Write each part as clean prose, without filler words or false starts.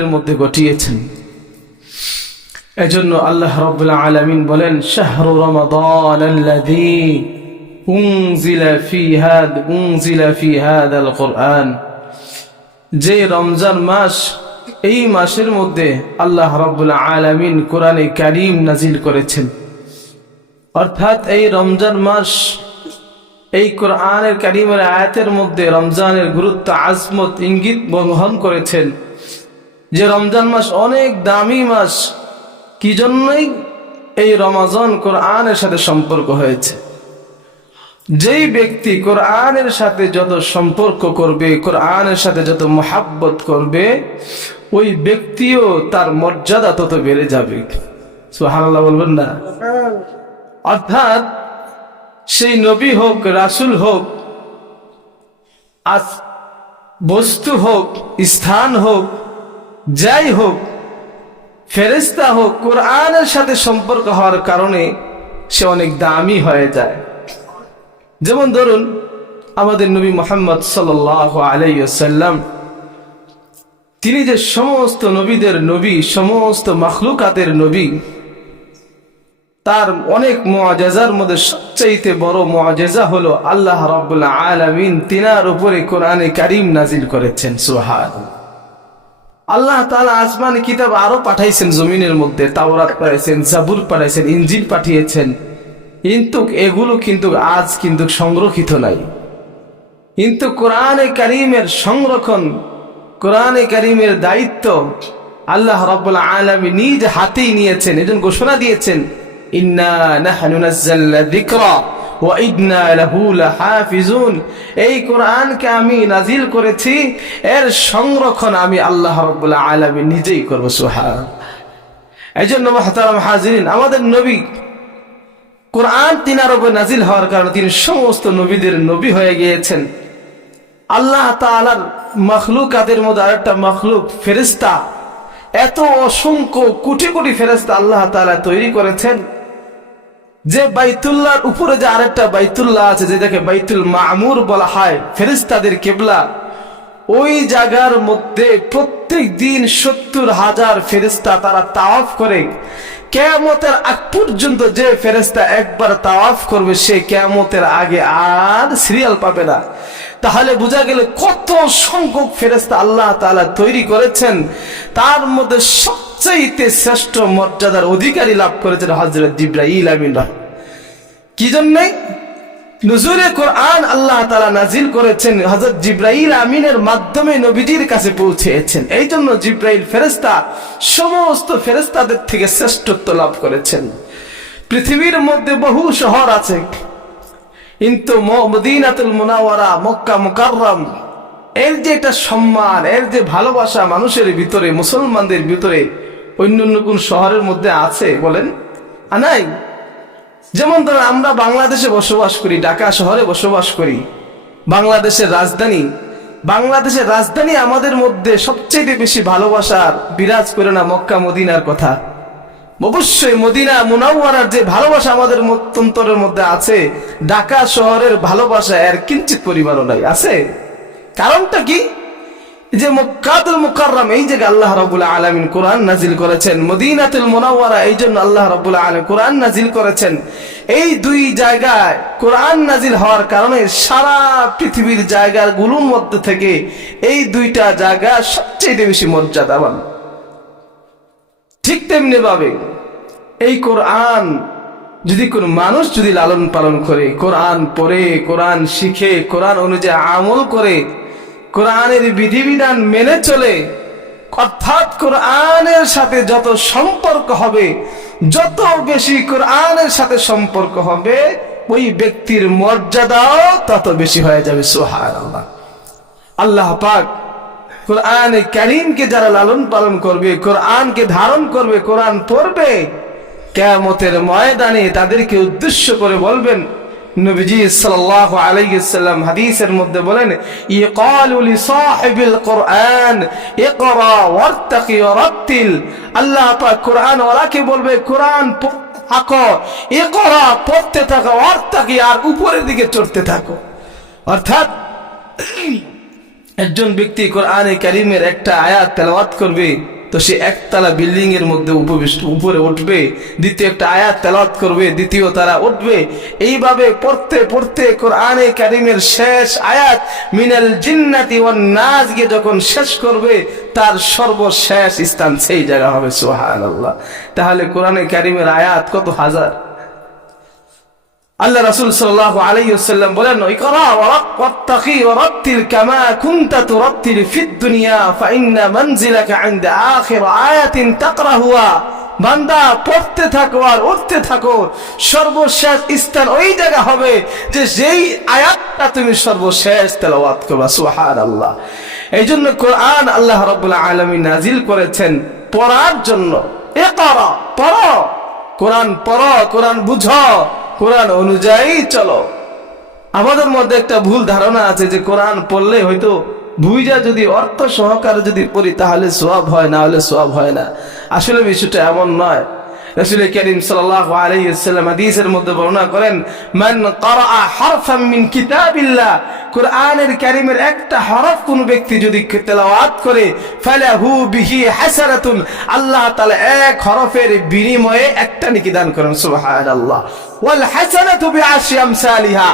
এর মধ্যে ঘটিয়েছেন। এজন্য আল্লাহ রাব্বুল আলামিন বলেন, শাহরু রমাদান আল্লাযী উনজিলা ফী হাদাল কুরআন, যে রমজান মাস, এই মাসের মধ্যে আল্লাহ রাব্বুল আলামিন কোরআনে কারীম নাজিল করেছেন। অর্থাৎ এই রমজান মাস, এই কোরআনের কারীমের আয়াতের মধ্যে রমজানের গুরুত্ব, আজমত, ইঙ্গিত বহন করেছেন যে রমজান মাস অনেক দামি মাস। কি জন্যই? এই রমজান কোরআনের সাথে সম্পর্ক হয়েছে। যেই ব্যক্তি কোরআনের সাথে যত সম্পর্ক করবে, কোরআনের সাথে যত মহাব্বত করবে, ওই ব্যক্তিও তার মর্যাদা তত বেড়ে যাবে। সুবহানাল্লাহ বলবেন না? অর্থাৎ সেই নবী হোক, রাসূল হোক, আজ বস্তু হোক, স্থান হোক, যাই হোক, ফেরেশতা হোক, কোরআনের সাথে সম্পর্ক হওয়ার কারণে সে অনেক দামি হয়ে যায়। যেমন ধরুন আমাদের নবী মুহাম্মদ সাল্লাল্লাহু আলাইহি ওয়াসাল্লাম, তিনি যে সমস্ত নবীদের নবী, সমস্ত মাখলুকাতের নবী, তার অনেক মুআজিজার মধ্যে সবচেয়ে বড় মুআজিজা হলো আল্লাহ রাব্বুল আলামিন তিনার উপরে কোরআনে কারীম নাজিল করেছেন। সুবহানাল্লাহ। আল্লাহ তাআলা আসমানি কিতাব আরো পাঠাইছেন জমিনের মধ্যে, তাওরাত পাঠাইছেন, জাবুর পাঠাইছেন, ইনজিল পাঠিয়েছেন, কিন্তু এগুলো কিন্তু আজ কিন্তু সংরক্ষিত নাই। কিন্তু কোরআনে কারীমের সংরক্ষণ, কোরআনে কারীমের দায়িত্ব আল্লাহ রাব্বুল আলামিন নিজ হাতেই নিয়েছেন। এজন্য ঘোষণা দিয়েছেন, ইন্না নাহনু নাযালনা যিকরা ওয়া ইন্না লাহু লাহাফিজুন, এই কোরআনকে আমি নাজিল করেছি, এর সংরক্ষণ আমি আল্লাহ রাব্বুল আলামিন নিজেই করব। সুবহানাল্লাহ। এজন্য মুহতারাম হাজিরিন, আমাদের নবী কোরআন তিনার উপর নাজিল হওয়ার কারণে তিনি সমস্ত নবীদের নবী হয়ে গিয়েছেন। আল্লাহ তাআলার মাখলুকাতের মধ্যে আরেকটা মাখলুক ফেরেশতা, এত অসংখ্য কোটি কোটি ফেরেশতা আল্লাহ তাআলা তৈরি করেছেন, যে বাইতুল্লাহর উপরে যে আরেকটা বাইতুল্লাহ আছে, যেটাকে বাইতুল মামুর বলা হয়, ফেরেশতাদের কিবলা, ওই জায়গার মধ্যে প্রত্যেক দিন 70,000 ফেরেশতা তারা তাওয়াফ করে। কিয়ামতের আগ পর্যন্ত যে ফেরেশতা একবার তাওয়াফ করবে, সে কিয়ামতের আগে আর সিরিয়াল পাবে না। তাহলে বোঝা গেল কত সংখ্যক ফেরেশতা আল্লাহ তাআলা তৈরি করেছেন। তার মধ্যে সবচেয়ে শ্রেষ্ঠ মর্যাদার অধিকারী লাভ করেছেন হযরত জিবরাইল আমিন। কি জন্য? নুজুলে কোরআন আল্লাহ তাআলা নাজিল করেছেন, হযরত জিবরাইল আমিনের মাধ্যমে নবীজির কাছে পৌঁছেছেন। এই জন্য জিবরাইল ফেরেশতা সমস্ত ফেরেশতাদের থেকে শ্রেষ্ঠত্ব লাভ করেছেন। পৃথিবীর মধ্যে বহু শহর আছে, কিন্তু মদিনাতুল মুনাওয়ারা, মক্কা মুকাররম, এর যে একটা সম্মান, এর যে ভালোবাসা মানুষের ভিতরে, মুসলমানদের ভিতরে অন্য অন্য কোন শহরের মধ্যে আছে বলেন? নাই। যেমন ধরেন আমরা বাংলাদেশে বসবাস করি, ঢাকা শহরে বসবাস করি, বাংলাদেশের রাজধানী আমাদের মধ্যে সবচেয়ে বেশি ভালোবাসার বিরাজ করে না মক্কা মদিনার কথা? অবশ্যই মদিনা মুনাওয়ারার যে ভালোবাসা আমাদের অন্তরের মধ্যে আছে, ঢাকা শহরের ভালোবাসা এর কিঞ্চিত পরিমাণও নাই। আছে? কারণটা কি? যে মক্কাতুল মুকাররম, এই জায়গায় আল্লাহ রাব্বুল আলামিন কোরআন নাজিল করেছেন। মদিনাতুল মুনাওয়ারা, এই জন্য আল্লাহ রাব্বুল আলামিন কোরআন নাজিল করেছেন। এই দুই জায়গায় কোরআন নাজিল হওয়ার কারণে সারা পৃথিবীর জায়গাগুলোর মধ্যে থেকে এই দুইটা জায়গা সবচেয়ে বেশি মর্যাদাবান। ঠিক তেমনি ভাবে এই কোরআন যদি কোন মানুষ যদি লালন পালন করে, কোরআন পড়ে, কোরআন শিখে, কোরআন অনুযায়ী আমল করে, কোরআনের বিধিবিধান মেনে চলে, অর্থাৎ কোরআনের সাথে যত সম্পর্ক হবে, যত বেশি কোরআনের সাথে সম্পর্ক হবে, ওই ব্যক্তির মর্যাদাও তত বেশি হয়ে যাবে। সুবহানাল্লাহ। আল্লাহ পাক কোরআনে কারীমকে যারা লালন পালন করবে, কোরআনকে ধারণ করবে, কোরআন পড়বে, কিয়ামতের ময়দানে তাদেরকে উদ্দেশ্য করে বলবেন, নবীজি সাল্লাল্লাহু আলাইহি ওয়াসাল্লাম হাদিসের মধ্যে বলেন, ইকালু লিসাহিবিল কুরআন ইকরা ওয়ারতাকি ওয়ারাতিল। আল্লাহ পাক কোরআন ওয়ালাকে বলবে, কোরআন পড়তে থাকো, ইকরা পড়তে থাকো, ওয়ারতাকি আর উপরের দিকে চড়তে থাকো। অর্থাৎ একজন ব্যক্তি কোরআনে কারীমের একটা আয়াত তেলাওয়াত করবে তো সে একতলা বিল্ডিং এর মধ্যে উপরে উঠবে, দ্বিতীয় একটা আয়াত তেলাওয়াত করবে, দ্বিতীয় তারা উঠবে। এইভাবে পড়তে পড়তে কোরআনে কারীমের শেষ আয়াত মিনাল জিন্নাতি ওয়ান নাস গিয়ে যখন শেষ করবে তার সর্বশেষ স্থান সেই জায়গা হবে। সুবহানাল্লাহ। তাহলে কোরআনে কারীমের আয়াত কত হাজার। আল্লাহ রাসূল সাল্লাল্লাহু আলাইহি ওয়াসাল্লাম বলেন, ইকরা ওয়াত্তাকি ওয়ারাত্তিল কামা কুনতা তুরাত্তিল ফিদ দুনিয়া ফাইন্না মানজিলাকা ইনদা আখির আয়াতিন তাকরাহুয়া। বান্দা পড়তে থাকো আর উঠতে থাকো, সর্বশেষ স্থান ওই জায়গা হবে যে যেই আয়াতটা তুমি সর্বশেষ তেলাওয়াত করবা। সুবহানাল্লাহ। এই জন্য কোরআন আল্লাহ রাব্বুল আলামিন নাজিল করেছেন পড়ার জন্য। ইকরা, পড়ো, কোরআন পড়ো, কোরআন বুঝো, কোরআন অনুযায়ী চলো। আমাদের মধ্যে একটা ভুল ধারণা আছে যে কোরআন পড়লে হয়তো বুঝা যদি অর্থ সহকারে যদি পড়ি তাহলে সওয়াব হয়, না হলে সওয়াব হয় না। আসলে বিষয়টা এমন নয়। রাসূল কারীম সাল্লাল্লাহু আলাইহি ওয়াসাল্লাম হাদিসের মধ্যে বর্ণনা করেন, মান ক্বারাআ হারফাম মিন কিতাবিল্লাহ, কোরআনের কারীমের একটা হরফ কোন ব্যক্তি যদি তেলাওয়াত করে, ফালাহু বিহি হাসানাতুন, আল্লাহ তাআলা এক হরফের বিনিময়ে একটা নেকি দান করেন। সুবহানাল্লাহ। ওয়াল হাসানাতু বিআশরি আমসালিহা,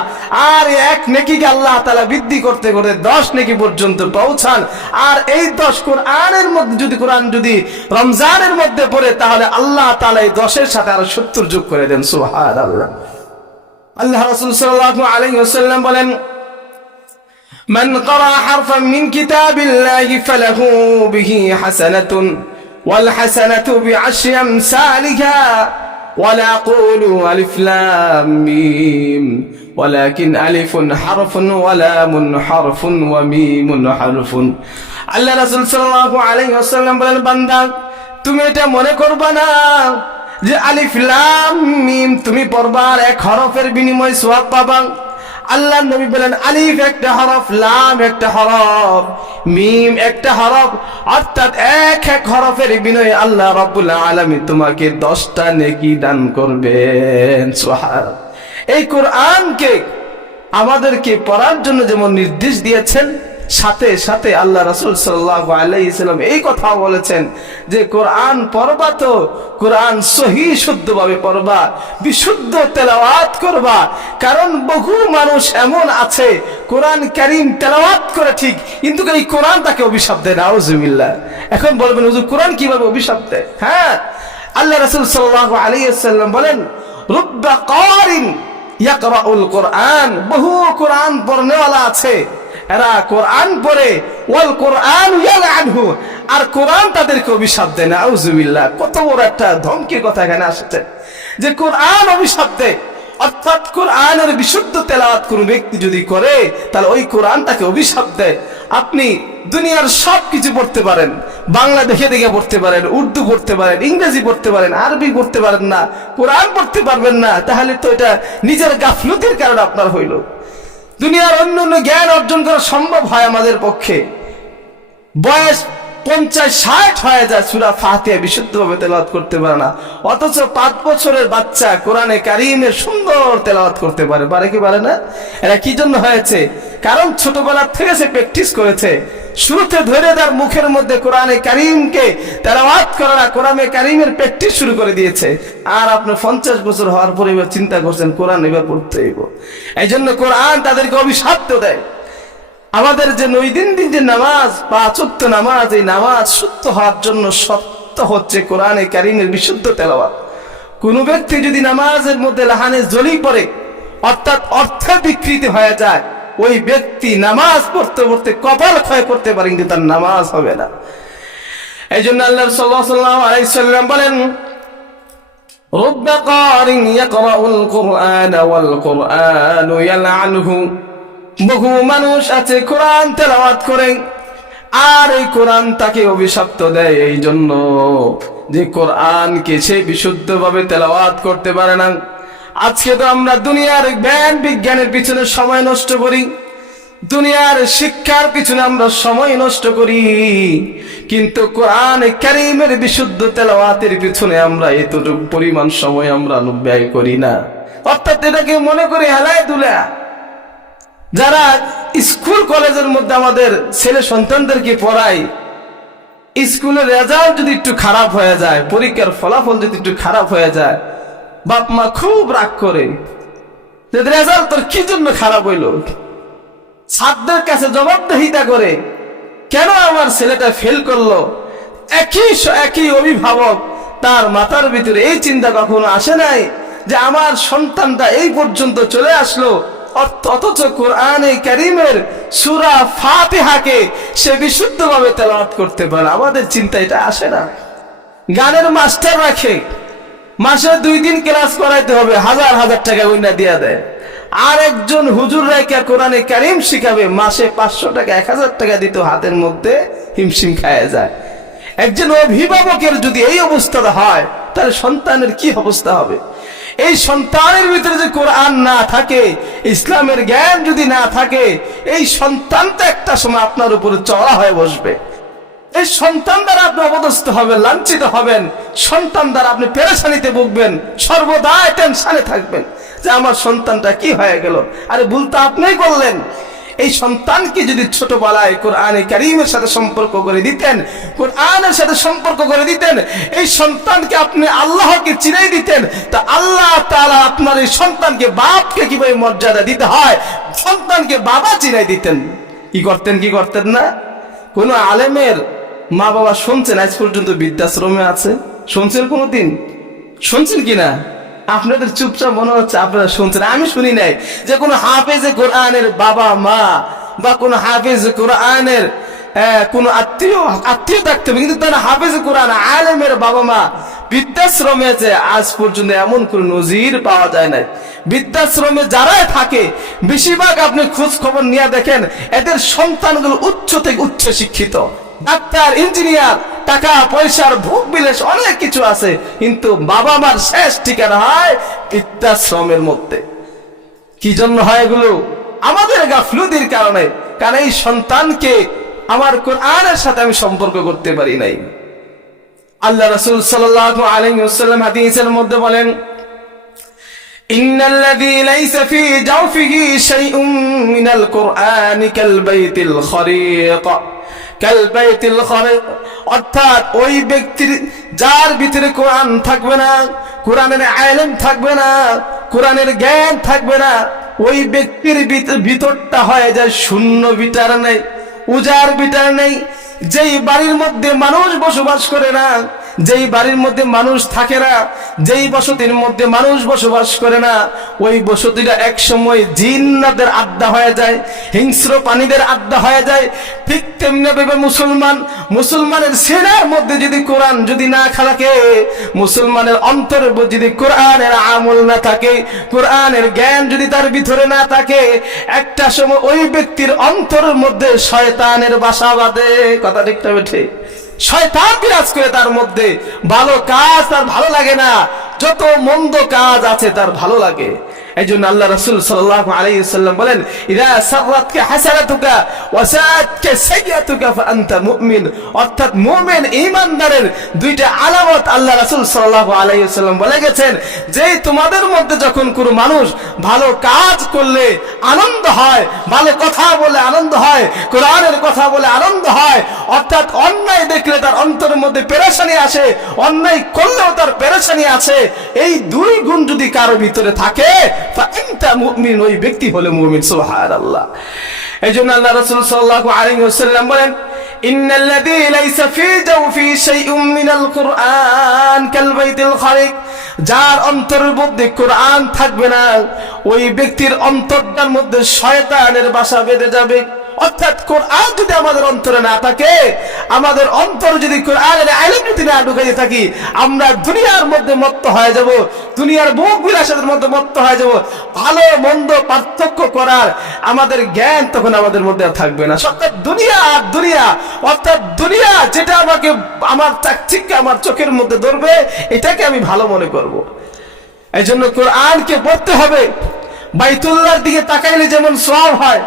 আর এক নেকিকে আল্লাহ তাআলা বৃদ্ধি করতে করতে 10 নেকি পর্যন্ত পৌঁছান। আর এই 10 কোরআনের মধ্যে যদি কোরআন যদি রমজানের মধ্যে পড়ে তাহলে আল্লাহ তাআলা এই 10-এর সাথে আরো 70 যোগ করে দেন। সুবহানাল্লাহ। আল্লাহ রাসূল সাল্লাল্লাহু আলাইহি ওয়াসাল্লাম বলেন, মান ক্বারা হারফান মিন কিতাবিল্লাহি ফালাহু বিহি হাসানাতুন ওয়াল হাসানাতু বিআশরি আমসালিহা ولا قولوا ألف لام ميم ولكن ألف حرف ولام حرف وميم حرف। আল্লাহ রাসূল সাল্লাল্লাহু আলাইহি ওয়াসাল্লাম বলেন, বান্দা তুমি এটা মনে করবা না যে আলিফ লাম মিম তুমি পড়বা আর এক হরফের বিনিময়ে সওয়াব পাবা। আল্লাহ নবী বলেন, আলিফ একটা হরফ, লাম একটা হরফ, মিম একটা হরফ, অর্থাৎ এক এক হরফের বিনিময়ে আল্লাহ রাব্বুল আলামিন তোমাকে 10টা নেকি দান করবেন। সুবহানাল্লাহ। এই কোরআনকে আমাদেরকে পড়ার জন্য যেমন নির্দেশ দিয়েছেন, সাথে সাথে আল্লাহ রাসূল সাল্লাল্লাহু আলাইহি সাল্লাম এই কথা বলেছেন যে কোরআন পড়বা তো কোরআন সহি শুদ্ধভাবে পড়বা, বিশুদ্ধ তেলাওয়াত করবা। কারণ বহু মানুষ এমন আছে কোরআন কারীম তেলাওয়াত করে ঠিক, কিন্তু এই কোরআন তাকে অভিশাপ দেয়। নাউজুবিল্লাহ। এখন বলবেন, হুজুর কোরআন কিভাবে অভিশাপ দেয়? হ্যাঁ, আল্লাহ রাসূল সাল্লাল্লাহু আলাইহি সাল্লাম বলেন, রুব্বা কারিন ইয়াকরাউল কোরআন, বহু কোরআন পড়নেওয়ালা আছে, এরা কোরআন পড়ে, ওয়াল কোরআন ইয়ালআনহু, আর কোরআন তাদেরকে অভিশাপ দেয়। নাউজুবিল্লাহ। কত বড় একটা ধমকের কথা এখানে আসছে যে কোরআন অভিশাপ দেয়। অর্থাৎ কোরআনের বিশুদ্ধ তেলাওয়াত কোন ব্যক্তি যদি করে তাহলে ওই কোরআন তাকে অভিশাপ দেয়। আপনি দুনিয়ার সব কিছু পড়তে পারেন, বাংলা দেখে দেখে পড়তে পারেন, উর্দু পড়তে পারেন, ইংরেজি পড়তে পারেন, আরবি পড়তে পারেন না, কোরআন পড়তে পারবেন না, তাহলে তো এটা নিজের গাফলতির কারণে আপনার হইল। দুনিয়ার অন্য অন্য জ্ঞান অর্জন করা সম্ভব হয় আমাদের পক্ষে, বয়স 50-60 হয়ে যায়, সূরা ফাতিহা বিশুদ্ধভাবে তেলাওয়াত করতে পারে না, অথচ 5 বছরের বাচ্চা কোরআনে কারীমের সুন্দর তেলাওয়াত করতে পারে। পারে কি পারে না? এরা কি জন্য হয়েছে? কারণ ছোটবেলা থেকে সে প্র্যাকটিস করেছে, শুরুতে ধরে তার মুখের মধ্যে কোরআনে কারীমকে তেলাওয়াত করা, কোরআনে কারীমের প্র্যাকটিস শুরু করে দিয়েছে। আর আপনি 50 বছর হওয়ার পরে এবার চিন্তা করছেন কোরআন এবার পড়তে হইব। এই জন্য কোরআন তাদেরকে অভিশাপ দেয়। আমাদের যে দৈনন্দিন যে নামাজ, 5 ওয়াক্ত নামাজ, এই নামাজ শুদ্ধ হওয়ার জন্য শর্ত হচ্ছে কোরআনে কারীমের বিশুদ্ধ তেলাওয়াত। কোন ব্যক্তি যদি নামাজের মধ্যে লাহানে জলি পড়ে, অর্থাৎ অর্থ বিকৃতি হয়ে যায়, ওই ব্যক্তি নামাজ পড়তে পড়তে কপাল ক্ষয় করতে পারে, কিন্তু তার নামাজ হবে না। এই জন্য আল্লাহ সাল্লাল্লাহু আলাইহি সাল্লাম বলেন, রুব্বা কারিন ইয়াকরাউল কুরআন ওয়াল কুরআনু ইয়ালআনহু, বহু মানুষ আছে কোরআন তেলাওয়াত করে আর এই কোরআন তাকে অভিশপ্ত দেয়, এই জন্য যে কোরআনকে সে বিশুদ্ধভাবে তেলাওয়াত করতে পারে না। আজকে তো আমরা দুনিয়ার জ্ঞান বিজ্ঞানের পিছনে সময় নষ্ট করি, দুনিয়ার শিক্ষার পিছনে আমরা সময় নষ্ট করি, কিন্তু কোরআন কারীমের বিশুদ্ধ তেলাওয়াতের পিছনে আমরা এতটুকু পরিমাণ সময় আমরা ব্যয় করি না। অর্থাৎ এটাকে মনে করি হেলায় দুলা। যারা স্কুল কলেজের মধ্যে আমাদের ছেলে সন্তানদেরকে পড়াই, স্কুলের রেজাল্ট যদি একটু খারাপ হয়ে যায়, পরীক্ষার ফলাফল যদি একটু খারাপ হয়ে যায়, বাপ মা খুব রাগ করে যে রেজাল্ট তোর কি জন্য খারাপ হইলো। ছাত্রদের কাছে জবাবদিহিতা করে, কেন আমার ছেলেটা ফেল করলো। একই অভিভাবক, তার মাথার ভিতরে এই চিন্তা কখনো আসে নাই যে আমার সন্তানটা এই পর্যন্ত চলে আসলো, অথচ কোরআনে কারীমের সূরা ফাতিহাকে সে বিশুদ্ধভাবে তেলাওয়াত করতে পারে। আমাদের চিন্তা এটা আসে না। গানের মাস্টার রাখে, মাসে 2 দিন ক্লাস করাইতে হবে, হাজার হাজার টাকা ওইনা দিয়া দেয়। আর একজন হুজুর রাইকা কোরআনে কারীম শিখাবে, মাসে 500 টাকা 1000 টাকা দিত, হাতের মধ্যে হিমশিম খায় যায়। একজন অভিভাবকের যদি এই অবস্থাটা হয়, তাহলে সন্তানের কি অবস্থা হবে। এই সন্তানের ভিতরে যে কোরআন না থাকে, ইসলামের জ্ঞান যদি না থাকে, এই সন্তানটা একটা সময় আপনার উপরে চড়া হয়ে বসবে। এই সন্তান দ্বারা আপনি অপদস্থ হবেন, লাঞ্ছিত হবেন, সন্তান দ্বারা আপনি পেরেশানিতে ভুগবেন, সর্বদা টেনশনে থাকবেন যে আমার সন্তানটা কি হয়ে গেল। আরে ভুল তো আপনিই করলেন। এই সন্তানকে যদি ছোটবেলায় কোরআনে কারীমের সাথে সম্পর্ক করে দিতেন, কোরআনের সাথে সম্পর্ক করে দিতেন, এই সন্তানকে আপনি আল্লাহকে চিনাই দিতেন, তা আল্লাহ তাআলা আপনার এই সন্তানকে, বাপকে কিভাবে মর্যাদা দিতে হয়, সন্তানকে বাবা চিনাই দিতেন। কি করতেন না? কোন আলেমের মা বাবা শুনছেন আজ পর্যন্ত বৃদ্ধাশ্রমে আছে? শুনছেন কোনদিন? শুনছেন কিনা? আপনাদের চুপচাপ মনে হচ্ছে আপনারা শুনছেন। আমি শুনি নাই যে কোন হাফেজে কোরআনের বাবা মা বা কোন হাফেজে কোরআনের কোন আত্মীয় থাকতে হবে, কিন্তু তারা হাফেজে কোরআন আলেমের বাবা মা বৃদ্ধাশ্রমে আছে, আজ পর্যন্ত এমন কোন নজির পাওয়া যায় না। বৃদ্ধাশ্রমে যারা থাকে, বেশিরভাগ আপনি খোঁজ খবর নিয়ে দেখেন, এদের সন্তানগুলো উচ্চ থেকে উচ্চ শিক্ষিত, ডাক্তার, ইঞ্জিনিয়ার, টাকা পয়সার ভোগ বিলাস অনেক কিছু আছে, কিন্তু বাবা মার শেষ ঠিকানা হয় বৃদ্ধাশ্রমের মধ্যে। কি জন্য হয় এগুলো? আমাদের গাফলুতির কারণে। কারণ এই সন্তানকে আমার কোরআনের সাথে আমি সম্পর্ক করতে পারি নাই। আল্লাহ রাসূল সাল্লাল্লাহু আলাইহি ওয়াসাল্লাম হাদিসের মধ্যে বলেন, ইন্নাল্লাযী লাইসা ফী জাওফিহি শাইউম মিনাল কুরআনি কাল বাইতিল খরিক, কাল বাইতিল খরিক, অর্থাৎ ওই ব্যক্তির যার ভিতরে কোরআন থাকবে না, কোরআনের ইলম থাকবে না, কোরআনের জ্ঞান থাকবে না, ওই ব্যক্তির ভিতরটা হয়ে যায় শূন্য, ভিতর নেই, উজাড় ভিতর নেই। যেই বাড়ির মধ্যে মানুষ বসবাস করে না, যেই বাড়ির মধ্যে মানুষ থাকে না, যেই বসতির মধ্যে মানুষ বসবাস করে না, ওই বসতিটা এক সময় জিন্নাতের আড্ডা হয়ে যায়, হিংস্র প্রাণীদের আড্ডা হয়ে যায়। ঠিক তেমনি ভাবে মুসলমানের সিনার মধ্যে যদি কোরআন যদি না থাকে, মুসলমানের অন্তরে যদি কোরআনের আমল না থাকে, কোরআনের জ্ঞান যদি তার ভিতরে না থাকে, একটা সময় ওই ব্যক্তির অন্তরের মধ্যে শয়তানের বাসা বাঁধে। কথা ঠিক না বেঠে? শয়তান বিরাজ করে তার মধ্যে। ভালো কাজ তার ভালো লাগে না, যত মন্দ কাজ আছে তার ভালো লাগে। এইজন্য আল্লাহ রাসূল সাল্লাল্লাহু আলাইহি ওয়াসাল্লাম বলেন, ইযা সাররাতকা হাসানাতুকা ওয়া সাআতকা সাইয়্যাতুকা ফাআনতা মুমিন, অর্থাৎ মুমিন ঈমানদারের দুইটা আলামত আল্লাহ রাসূল সাল্লাল্লাহু আলাইহি ওয়াসাল্লাম বলে গেছেন, যে তোমাদের মধ্যে যখন কোনো মানুষ ভালো কাজ করলে আনন্দ হয়, ভালো কথা বলে আনন্দ হয়, কোরআনের কথা বলে আনন্দ হয়, অর্থাৎ অন্যায় দেখলে তার অন্তরের মধ্যে পেরেশানি আসে, অন্যায় করলেও তার পেরেশানি আছে, এই দুই গুণ যদি কারো ভিতরে থাকে, ফাআনতা মুমিন, ওই ব্যক্তি হলো মুমিন। সুবহানাল্লাহ। এইজন্য আল্লাহ রাসূল সাল্লাল্লাহু আলাইহি ওয়াসাল্লাম বলেন, ইন্নাল্লাযী লাইসা ফী জাওফি শাইউম মিনাল কুরআন কাল বাইতিল খরিক, যার অন্তরের মধ্যে কোরআন থাকবে না, ওই ব্যক্তির অন্তরটার মধ্যে শয়তানের বাসা বেঁধে যাবে। অর্থাৎ কোরআন যদি আমাদের অন্তরে না থাকে, আমাদের অন্তর যদি কোরআনের ইলম যদি না ঢুকাইতে থাকি, আমরা দুনিয়ার মধ্যে মত্ত হয়ে যাব, দুনিয়ার ভোগ বিলাসের মধ্যে মত্ত হয়ে যাব। ভালো মন্দ পার্থক্য করার আমাদের জ্ঞান তখন আমাদের মধ্যে আর থাকবে না। অর্থাৎ দুনিয়া আর দুনিয়া, অর্থাৎ দুনিয়া যেটা আমাকে আমার চাকচিক্যে আমার চোখের মধ্যে ধরবে, এটাকে আমি ভালো মনে করব। এই জন্য কোরআনকে পড়তে হবে। বাইতুল্লাহর দিকে তাকাইলে যেমন সওয়াব হয়,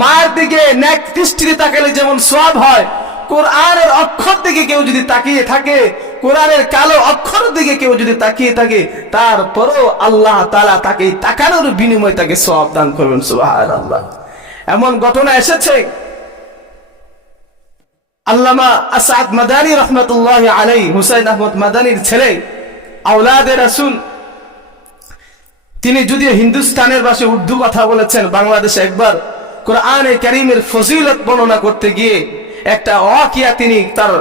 মায়ের দিকে নেক দৃষ্টিতে তাকাইলে যেমন সওয়াব হয়, কোরআনের অক্ষর দিকে কেউ যদি তাকিয়ে থাকে, কোরআনের কালো অক্ষর দিকে কেউ যদি তাকিয়ে থাকে, তারপরও আল্লাহ তাআলা তাকে তাকানোর বিনিময়ে তাকে সওয়াব দান করবেন। সুবহানাল্লাহ। এমন ঘটনা এসেছে, আল্লামা আসাদ মাদানী রহমতুল্লাহ আলাইহি, হুসাইন আহমদ মাদানীর ছেলে, আওলাদে রাসূল, তিনি যদিও হিন্দুস্তানের ভাষায় উর্দু কথা বলেছেন, বাংলাদেশে একবার কোরআনে কারীমের ফজিলত বর্ণনা করতে গিয়ে একটা ওয়াকিয়া তিনি তার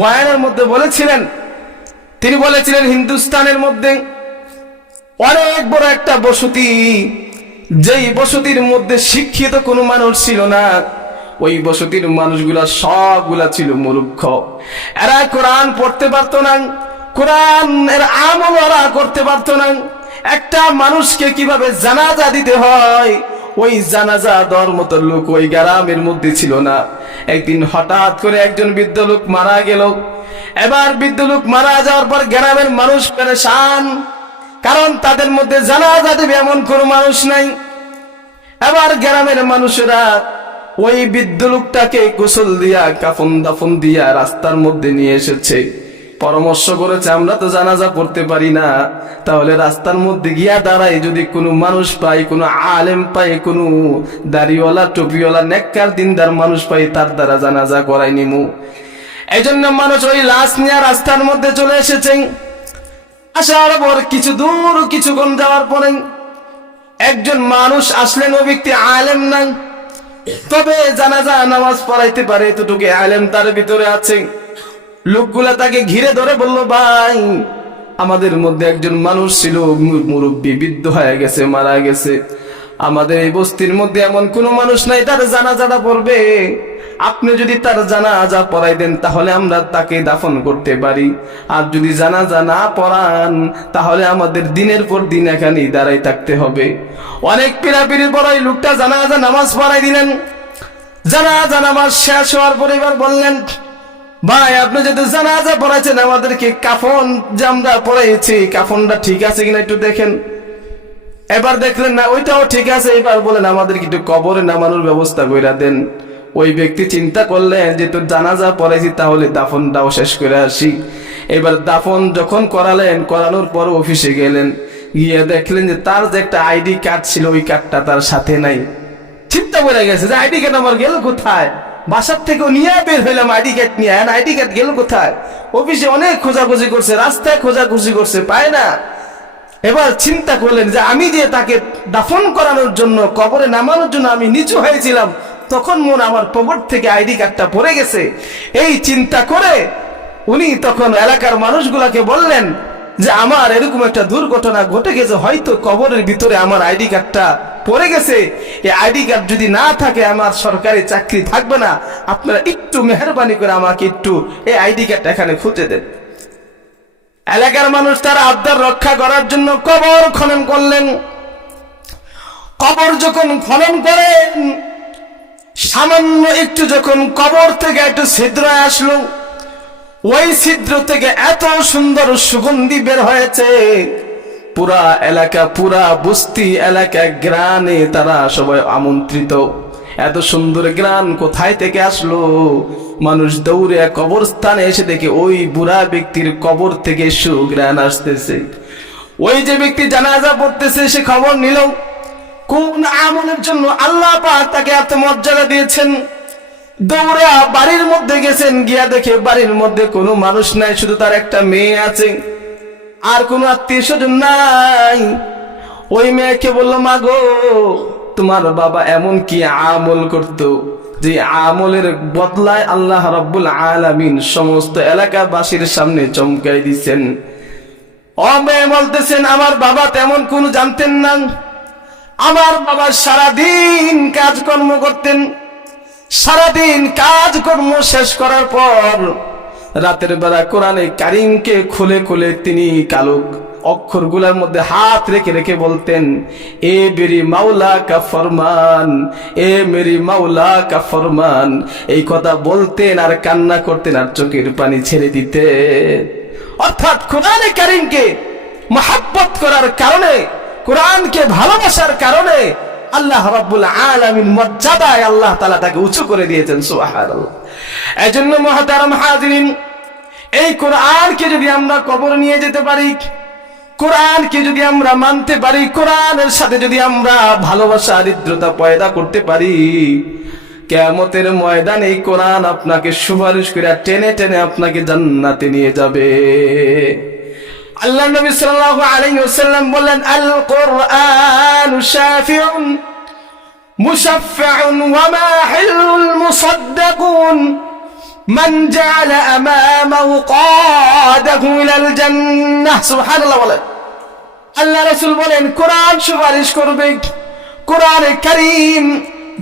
বয়ানের মধ্যে বলেছিলেন। তিনি বলেছিলেন, হিন্দুস্তানের মধ্যে অনেক বড় একটা বসতি, যেই বসতির মধ্যে শিক্ষিত কোনো মানুষ ছিল না। ওই বসতির মানুষগুলা সবগুলা ছিল মূর্খ। এরা কোরআন পড়তে পারতো না, কোরআন এর আমল ওরা করতে পারতো না। একটা মানুষকে কিভাবে জানাজা দিতে হয় ওই জানাজা দেওয়ার মতো লোক ওই গ্রামের মধ্যে ছিল না। একদিন হঠাৎ করে একজন বৃদ্ধ লোক মারা গেল। এবার বৃদ্ধ লোক মারা যাওয়ার পর গ্রামের মানুষ পেরেশান, কারণ তাদের মধ্যে জানাজা দেবে এমন কোনো মানুষ নাই। এবার গ্রামের মানুষেরা ওই বৃদ্ধ লোকটাকে গোসল দিয়া কাফন দাফন দিয়া রাস্তার মধ্যে নিয়ে এসেছে। পরামর্শ করেছে, আমরা তো জানাজা পড়তে পারি না, তাহলে রাস্তার মধ্যে গিয়া দাঁড়াই, যদি কোনো মানুষ পাই, কোনো আলেম পাই, কোনো দাড়িওয়ালা টুপিওয়ালা নেককার দিনদার মানুষ পাই, তার দ্বারা জানাজা করাই নিমু। এই জন্য মানুষ ওই লাশ নিয়ে রাস্তার মধ্যে চলে এসেছে। আসার পর কিছু দূর, কিছুক্ষণ যাওয়ার পরে একজন মানুষ আসলেন। ও ব্যক্তি আলেম না, তবে জানাজা নামাজ পড়াইতে পারে, এতটুকু আলেম তার ভিতরে আছে। লোকগুলা তাকে ঘিরে ধরে বলল, ভাই, আমাদের মধ্যে একজন মানুষ ছিল, মুরব্বী, বৃদ্ধ হয়ে গেছে, মারা গেছে। আমাদের এই বস্তির মধ্যে এমন কোনো মানুষ নাই তার জানাজাটা পড়বে। আপনি যদি তার জানাজা পড়াই দেন তাহলে আমরা তাকে দাফন করতে পারি, আর যদি জানাজা না পড়ান তাহলে আমাদের দিনের পর দিন এখানেই দাঁড়াই থাকতে হবে। অনেক পীড়াপিড়ির পর ওই লোকটা জানাজা নামাজ পড়াই দিলেন। জানাজা নামাজ শেষ হওয়ার পর এবার বললেন, ভাই, আপনি যদি জানাজা পড়াইছেন, আমাদেরকে কাফন যে আমরা পড়াইছি, কাফনটা ঠিক আছে কিনা একটু দেখেন। এবার দেখলেন না, ওইটাও ঠিক আছে। এবার বলেন, আমাদেরকে একটু কবরে নামানোর ব্যবস্থা কইরা দেন। ওই ব্যক্তি চিন্তা করলেন যে তোর জানাজা পড়াইছি, তাহলে দাফনটাও শেষ করে আসি। এবার দাফন যখন করালেন, করানোর পর অফিসে গেলেন, গিয়ে দেখলেন যে তার যে একটা আইডি কার্ড ছিল ওই কার্ডটা তার সাথে নাই। চিন্তা করে গেছে যে আইডি কার্ড আমার গেল কোথায়, বাসার থেকে নিয়ে বের হইলাম আইডি কার্ড নিয়ে, আইডি কার্ড গেল কোথায়। অফিসে অনেক খোঁজাখুঁজি করছে, রাস্তায় খোঁজাখুঁজি করছে, পায় না। এবার চিন্তা করলেন যে আমি যে তাকে দাফন করানোর জন্য, কবরে নামানোর জন্য আমি নিচু হয়েছিলাম, তখন মন আমার পকেট থেকে আইডি কার্ডটা পড়ে গেছে। এই চিন্তা করে উনি তখন এলাকার মানুষগুলাকে বললেন যে আমার এরকম একটা দুর্ঘটনা ঘটে গেছে, হয়তো কবরের ভিতরে আমার আইডি কার্ডটা পড়ে গেছে। এই আইডি কার্ড যদি না থাকে আমার সরকারি চাকরি থাকবে না, আপনারা একটু মেহরবানি করে আমাকে একটু এই আইডি কার্ডটা এখানে খুঁজে দেন। এলাকার মানুষ তার আবদার রক্ষা করার জন্য কবর খনন করলেন। কবর যখন খনন করেন, সামান্য একটু যখন কবর থেকে একটু ছিদ্র আসলো, ওই ছিদ্র থেকে এত সুন্দর সুগন্ধি বের হয়েছে, পুরা এলাকা, পুরা বস্তি এলাকা, গ্রামে তারা সবাই আমন্ত্রিত। এত সুন্দর গ্রাম কোথায় থেকে আসলো? মানুষ দৌড়ে কবরস্থানে এসে দেখে ওই বুড়া ব্যক্তির কবর থেকে সুঘ্রাণ আসতেছে। ওই যে ব্যক্তি জানাজা পড়তেছে সে খবর নিল কোন আমলের জন্য আল্লাহ পাক তাকে এত মর্যাদা দিয়েছেন। দৌড়ে বাড়ির মধ্যে গেছেন, গিয়া দেখে বাড়ির মধ্যে কোনো মানুষ নাই, শুধু তার একটা মেয়ে আছে, আর কোনো আত্মীয় স্বজন নাই। ওই মেয়েকে বলল, মা গো, তোমার বাবা এমন কি আমল করত যে আমলের বদলায় আল্লাহ রাব্বুল আলামিন সমস্ত এলাকাবাসীর সামনে চমকাই দিচ্ছেন। ও মেয়ে বলতেছেন, আমার বাবা তেমন কোনো জানতেন না। আমার বাবা সারাদিন কাজকর্ম করতেন, সারাদিন কাজকর্ম শেষ করার পর রাতের বেলা কোরআনে কারিমকে খুলে খুলে তিনি কালো অক্ষরগুলোর মধ্যে হাত রেখে রেখে বলতেন, এ মেরি মাওলা কা ফরমান, এ মেরি মাওলা কা ফরমান। এই কথা বলতেন আর কান্না করতেন আর চোখের পানি ছেড়ে দিতেন। অর্থাৎ কোরআনে কারিমকে মহব্বত করার কারণে, কোরআনকে ভালোবাসার কারণে আল্লাহ রাব্বুল আলামিন মর্যাদায় আল্লাহ তাআলা তাকে উঁচু করে দিয়েছেন। সুবহানাল্লাহ। এজন্য মুহতারাম হাজিরিন, এই কোরআনকে যদি আমরা কবর নিয়ে যেতে পারি, কোরআনকে যদি আমরা মানতে পারি, কোরআনের সাথে যদি আমরা ভালোবাসা হৃদ্রতা পয়দা করতে পারি, কিয়ামতের ময়দানে এই কোরআন আপনাকে সুপারিশ করে টেনে টেনে আপনাকে জান্নাতে নিয়ে যাবে। আল্লাহ নবী সাল্লাল্লাহু আলাইহি ওয়াসাল্লাম বললেন, আল কোরআন শাফিউন মুশাফফাউন ওয়া মাহিলুল মুসাদ্দাকুন মান জাআলা আমামাহু কাদাহু ইলাল জান্নাহ। সুবহানাল্লাহ বলেন। আল্লাহ রাসূল বলেন, কোরআন সুপারিশ করবে। কোরআনে কারীম,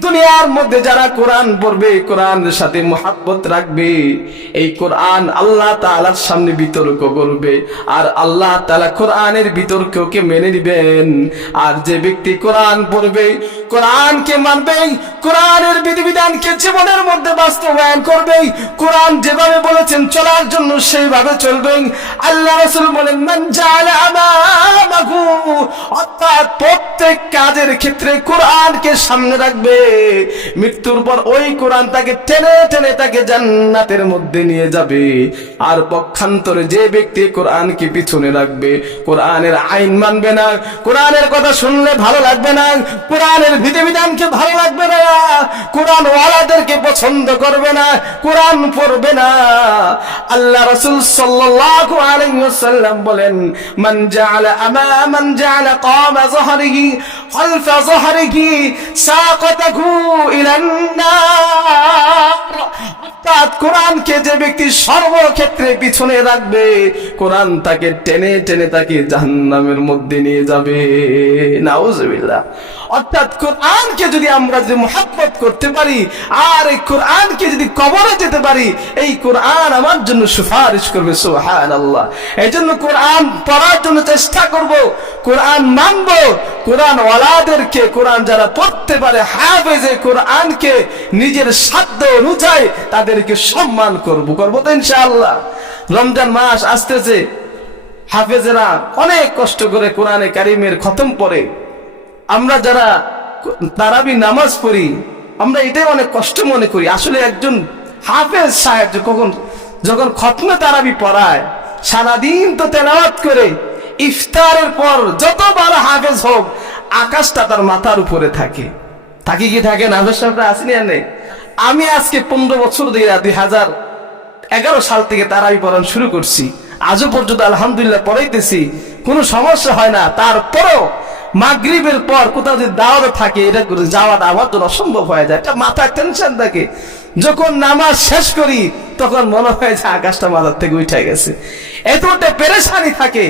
দুনিয়ার মধ্যে যারা কোরআন পড়বে, কোরআনের সাথে মুহাব্বত রাখবে, এই কোরআন আল্লাহ তাআলার সামনে বিতর্ক করবে, আর আল্লাহ তাআলা কোরআনের বিতর্ককে মেনে নেবেন। আর যে ব্যক্তি কোরআন পড়বে, কোরআনকে মানবে, কোরআনের বিধিবিধানকে জীবনের মধ্যে বাস্তবায়ন করবে, কোরআন যেভাবে বলেছেন চলার জন্য সেইভাবে চলবে, আল্লাহ রাসূল বলেন, মান জাআলা আমামাহু, অর্থাৎ প্রত্যেক কাজের ক্ষেত্রে কোরআনকে সামনে রাখবে, মৃত্যুর পর ওই কোরআন তাকে টেনে টেনে তাকে জান্নাতের মধ্যে নিয়ে যাবে। আর পক্ষান্তরে যে ব্যক্তি কোরআনকে পিছনে রাখবে, কোরআনের আইন মানবে না, কোরআনের কথা শুনলে ভালো লাগবে না, কোরআনের বিধিবিধানকে ভালো লাগবে না, কোরআন ওয়ালাদেরকে পছন্দ করবে না, কোরআন পড়বে না, আল্লাহ রাসূল সাল্লাল্লাহু আলাইহি ওয়াসাল্লাম বলেন, মান জাআলা কামা যহরিহি খালফা যহরিহি সাকাতাহু ইলান নার। অর্থাৎ কোরআনকে যে ব্যক্তি সর্বক্ষেত্রে পিছনে রাখবে, কোরআন তাকে টেনে টেনে তাকে জাহান্নামের মধ্যে নিয়ে যাবে। নাউজুবিল্লাহ। অর্থাৎ কোরআনকে যদি আমরা যদি মুহাব্বত করতে পারি, আর এই কোরআনকে যদি কবরে যেতে পারি, এই কোরআন আমার জন্য সুপারিশ করবে। সুবহানাল্লাহ। এই জন্য কোরআন পড়ার জন্য চেষ্টা করব, কোরআন মানব, কোরআন ওয়ালাদেরকে, কোরআন যারা পড়তে পারে, হাফেজে কোরআনকে নিজের সাধ্য অনুযায়ী তাদেরকে সম্মান করব তো ইনশাআল্লাহ। রমজান মাস আসতেছে, হাফেজেরা অনেক কষ্ট করে কোরআনে কারিমের খতম পড়ে। আমরা যারা তারাবি নামাজ পড়ি, আমরা এটাই অনেক কষ্ট মনে করি। আসলে একজন হাফেজ সাহেব যখন খতমে তারাবি পড়ায়, সারাদিন তো তেলাওয়াত করে, ইফতারের পর যতবার হাফেজ হোক, আকাশটা তার মাথার উপরে থাকে। থাকি কি থাকে না? হাফেজ সাহেবরা আসেনি আর নেই। আমি আজকে 15 বছর ধরে 2011 সাল থেকে তারাবি পড়ানো শুরু করছি, আজও পর্যন্ত আলহামদুলিল্লাহ পড়াইতেছি, কোনো সমস্যা হয় না। তারপরও মাগরিবের পর কোথাও যদি দাওয়াত থাকে, এটা করে যাওয়াটা আমার জন্য অসম্ভব হয়ে যায়, এটা মাথায় টেনশন থাকে। যখন নামাজ শেষ করি তখন মনে হয় যে আকাশটা মাথার থেকে উঠে গেছে, এতটা পেরেশানি থাকে।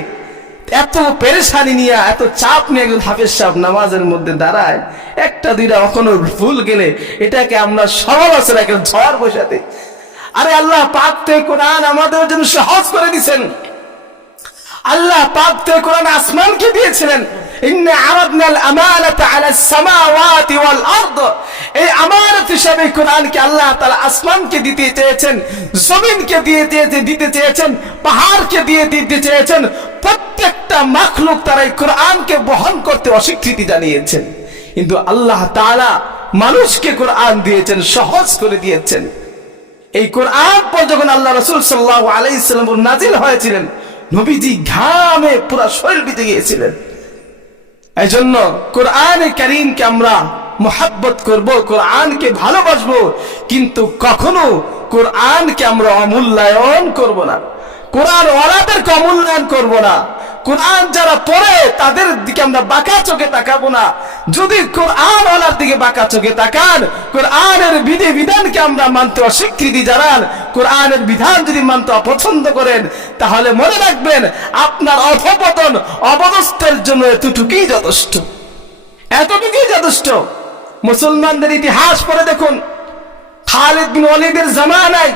এত পেরেশানি নিয়ে, এত চাপ নিয়ে একজন হাফেজ সাহেব নামাজের মধ্যে দাঁড়ায়, একটা দুইটা কখনো ভুল গেলে এটাকে আমরা সমালোচনা একটা ঝড় বসাতে। আরে আল্লাহ পাক তো কোরআন আমাদের জন্য সহজ করে দিয়েছেন। আল্লাহ পাক তো কোরআন আসমানকে দিয়েছিলেন, ইন্না আরাদনাল আমানাতা আলাস সামাওয়াতি ওয়াল আরদ। এই আমানত হিসেবে কোরআনকে আল্লাহ তাআলা আসমানকে দিতে চেয়েছেন, জমিনকে দিতে চেয়েছেন, পাহাড়কে দিতে চেয়েছেন। প্রত্যেকটা মাখলুক তারা এই কোরআনকে বহন করতে অস্বীকৃতি জানিয়েছেন, কিন্তু আল্লাহ তাআলা মানুষকে কোরআন দিয়েছেন, সহজ করে দিয়েছেন। এই কোরআন পর যখন আল্লাহ রাসূল সাল্লাল্লাহু আলাইহি সাল্লাম নাজিল হয়েছিলেন, নবীজি ঘামে পুরো শরীর ভিজে গিয়েছিলেন। এই জন্য কোরআনে কারীমকে আমরা মুহাব্বত করব, কোরআনকে ভালোবাসবো, কিন্তু কখনো কোরআনকে আমরা অমূল্যায়ন করব না, কোরআন ওয়ালাদেরকে অমূল্যায়ন করব না, কোরআন যারা পড়ে তাদের দিকে আমরা বাঁকা চোখে তাকাবো না। যদি কোরআন ওয়ালার দিকে বাঁকা চোখে তাকান, কোরআনের বিধি বিধানকে আমরা মানতে অস্বীকৃতি জানান, কোরআনের বিধান যদি মানতে অপছন্দ করেন, তাহলে মনে রাখবেন আপনার অধঃপতন, অবনষ্টের জন্য এতটুকুই যথেষ্ট, এতটুকুই যথেষ্ট। মুসলমানদের ইতিহাস পড়ে দেখুন, খালিদ বিন ওয়ালিদের জামানায়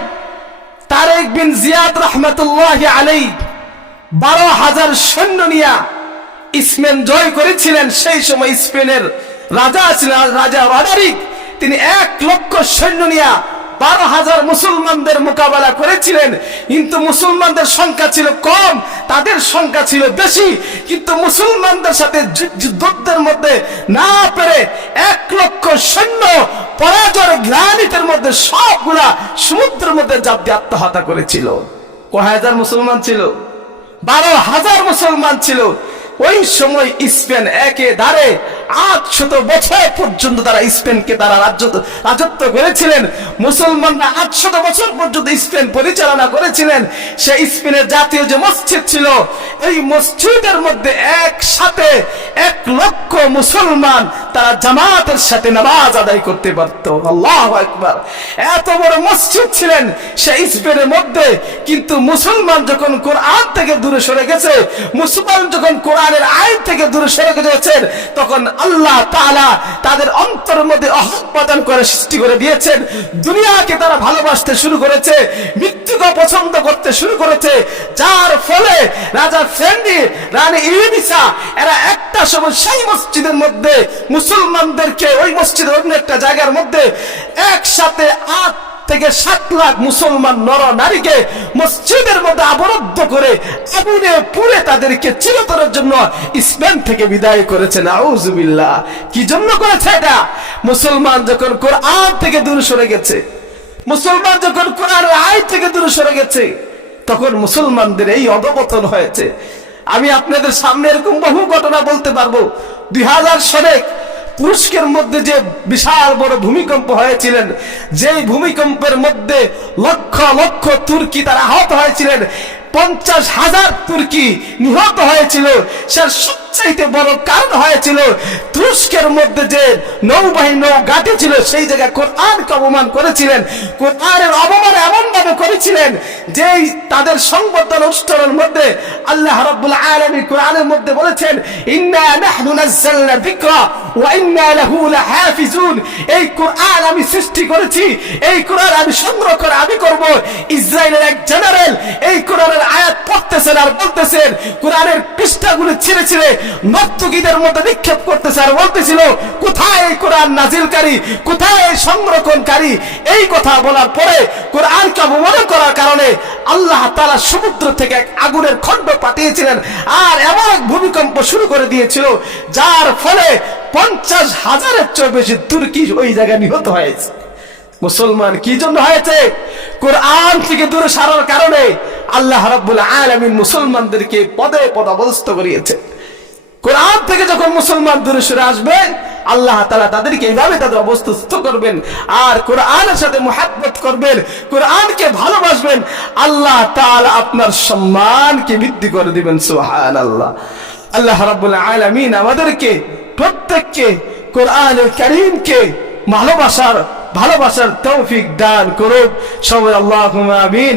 তারেক বিন জিয়াদ রহমতুল্লাহি আলাইহি 12,000 সৈন্য নিয়ে স্পেন জয় করেছিলেন। সেই সময় স্পেনের রাজা ছিলেন রাজা রডারিক, তিনি 1 লক্ষ সৈন্য নিয়ে 12,000 মুসলমানদের মোকাবেলা করেছিলেন। কিন্তু মুসলমানদের সংখ্যা ছিল কম, তাদের সংখ্যা ছিল বেশি, কিন্তু মুসলমানদের সাথে যুদ্ধের মধ্যে না পেরে 1 লক্ষ সৈন্য পরাজয়ের গ্লানিতের মধ্যে সবগুলা সমুদ্রের মধ্যে জাপ দিয়ে আত্মহত্যা করেছিল। কয় হাজার মুসলমান ছিল? 12,000 মুসলমান ছিল। ওই সময় স্পেন একে ধারে 800 বছর পর্যন্ত তারা স্পেনকে তারা রাজত্ব করেছিলেন। মুসলমানরা 800 বছর পর্যন্ত স্পেন পরিচালনা করেছিলেন। সেই স্পেনের জাতীয় যে মসজিদ ছিল, এই মসজিদের মধ্যে একসাথে 1 লক্ষ মুসলমান তারা জামাতের সাথে নামাজ আদায় করতে পারত। আল্লাহু আকবার! এত বড় মসজিদ ছিলেন সেই স্পেনের মধ্যে। কিন্তু মুসলমান যখন কোরআন থেকে দূরে সরে গেছে, মুসলমান যখন কোরআনের আইন থেকে দূরে সরে গেছেন, তখন আল্লাহ তাআলা তাদের অন্তরের মধ্যে অহংবোধন করে সৃষ্টি করে দিয়েছেন। দুনিয়াকে তারা ভালোবাসতে শুরু করেছে, মৃত্যুকে পছন্দ করতে শুরু করেছে, যার ফলে রাজা ফেন্ডি, রানী ইলিমিসা এরা একটা সময় সেই মসজিদের মধ্যে মুসলমানদেরকে, ওই মসজিদের অন্য একটা জায়গার মধ্যে একসাথে 8 থেকে 7 লাখ মুসলমান নর নারীকে মসজিদের মধ্যে অবরুদ্ধ করে আগুনে পুড়ে তাদেরকে চিরতরের জন্য স্পেন থেকে বিদায় করেছেন। আউযুবিল্লাহ! কি জন্য করেছে এটা? মুসলমান যখন কোরআন থেকে দূরে সরে গেছে, মুসলমান যখন কোরআনের আইন থেকে দূরে সরে গেছে, তখন মুসলমানদের এই অধঃপতন হয়েছে। আমি আপনাদের সামনে এরকম বহু ঘটনা বলতে পারবো। 2000 সালে তুরস্কের মধ্যে যে বিশাল বড় ভূমিকম্প হয়েছিলেন, যে ভূমিকম্পের মধ্যে লক্ষ লক্ষ তুর্কি তারা আহত হয়েছিলেন, 50,000 তুর্কি নিহত হয়েছিল। সে সবচাইতে বড় কারণ হয়েছিল তুরস্কের মধ্যে যে নৌবাহিনী নৌঘাটি ছিল, সেই জায়গায় কোরআনকে অপমান করেছিলেন। কোরআনের অপমান এমন ভাবে করেছিলেন যে তাদের সংবর্ধনা অনুষ্ঠানের মধ্যে আল্লাহ রাব্বুল আলামিন কোরআনের মধ্যে বলেছেন, ইন্না নাহনু নাযালনা যিকরা ওয়া ইন্না লাহু লাহাফিজুন। এই কোরআন আমি সৃষ্টি করেছি, এই কোরআন আমি সংগ্রহ করে আমি করব। ইসরায়েলের এক জেনারেল এই কোরআনের আয়াত পড়তেছেন আর বলতেছেন, কোরআনের পৃষ্ঠাগুলো ছিঁড়ে ছিঁড়ে নর্তকীদের মধ্যে নিক্ষেপ করতেছে আর বলতেছিল, কোথায় এই কোরআন নাজিলকারী, কোথায় এই সংরক্ষণকারী? এই কথা বলার পরে কোরআনকে অবমান করার কারণে আল্লাহ তাআলা সমুদ্র থেকে এক আগুনের খণ্ড পাঠিয়েছিলেন আর এমন এক ভূমিকম্প শুরু করে দিয়েছিল, যার ফলে 50,000-এর চেয়ে বেশি তুর্কি ওই জায়গায় নিহত হয়েছে। মুসলমান কি জন্য হয়েছে? কোরআন থেকে দূরে সরার কারণে আল্লাহ রাব্বুল আলামিন মুসলমানদেরকে পদে পদে অবস্থ করিয়েছে। কোরআন থেকে যখন মুসলমান দূরে সরে আসবে, আল্লাহ তাআলা তাদেরকে এইভাবে তাদের অবস্থিত করবেন আর কোরআনের সাথে মুহাব্বত করবেন, কোরআনকে ভালোবাসবেন, আল্লাহ তাআলা আপনার সম্মানকে বৃদ্ধি করে দিবেন। সুবহানাল্লাহ! আল্লাহ রাব্বুল আলামিন আমাদেরকে প্রত্যেককে কোরআনুল কারীমকে ভালোবাসার তৌফিক দান করুন। সবাই আল্লাহুম্মা আমিন।